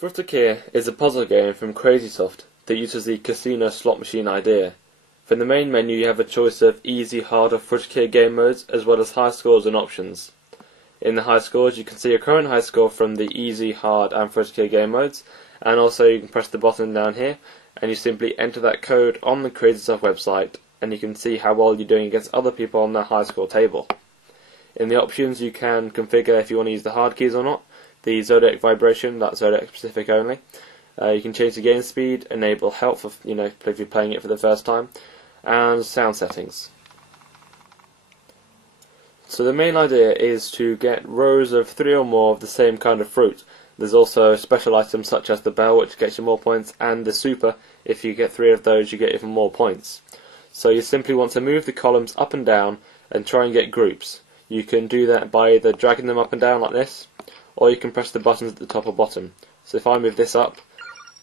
Frutakia is a puzzle game from Crazysoft that uses the casino slot machine idea. From the main menu you have a choice of easy, hard or Frutakia game modes as well as high scores and options. In the high scores you can see your current high score from the easy, hard and Frutakia game modes, and also you can press the button down here and you simply enter that code on the Crazysoft website and you can see how well you're doing against other people on the high score table. In the options you can configure if you want to use the hard keys or not, the Zodiac vibration, that's Zodiac specific only. You can change the game speed, enable health if you're playing it for the first time, and sound settings. So the main idea is to get rows of 3 or more of the same kind of fruit. There's also special items such as the bell, which gets you more points, and the super. If you get 3 of those you get even more points. So you simply want to move the columns up and down and try and get groups. You can do that by either dragging them up and down like this, or you can press the buttons at the top or bottom. So if I move this up,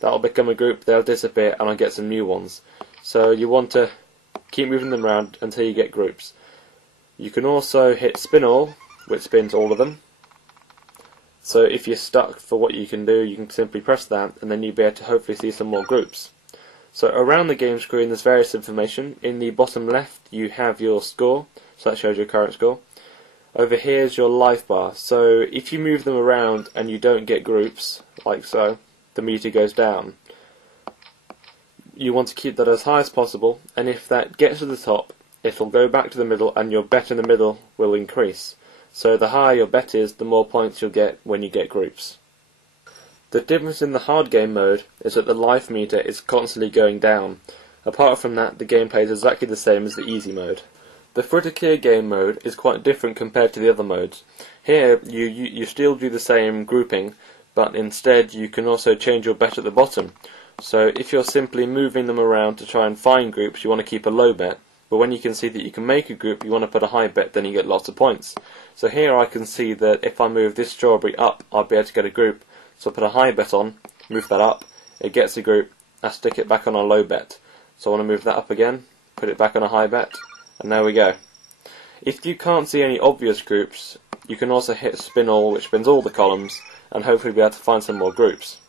that'll become a group, they'll disappear and I'll get some new ones. So you want to keep moving them around until you get groups. You can also hit spin all, which spins all of them. So if you're stuck for what you can do, you can simply press that and then you'll be able to hopefully see some more groups. So around the game screen there's various information. In the bottom left you have your score, so that shows your current score. Over here is your life bar, so if you move them around and you don't get groups, like so, the meter goes down. You want to keep that as high as possible, and if that gets to the top, it'll go back to the middle and your bet in the middle will increase. So the higher your bet is, the more points you'll get when you get groups. The difference in the hard game mode is that the life meter is constantly going down. Apart from that, the gameplay is exactly the same as the easy mode. The Frutakia game mode is quite different compared to the other modes. Here you still do the same grouping, but instead you can also change your bet at the bottom. So if you're simply moving them around to try and find groups, you want to keep a low bet, but when you can see that you can make a group, you want to put a high bet, then you get lots of points. So here I can see that if I move this strawberry up, I'll be able to get a group. So I put a high bet on, move that up, it gets a group, I stick it back on a low bet. So I want to move that up again, put it back on a high bet, and there we go. If you can't see any obvious groups, you can also hit spin all, which spins all the columns, and hopefully be able to find some more groups.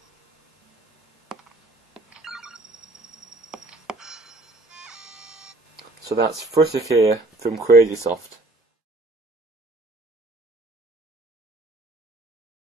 So that's Frutakia from Crazysoft.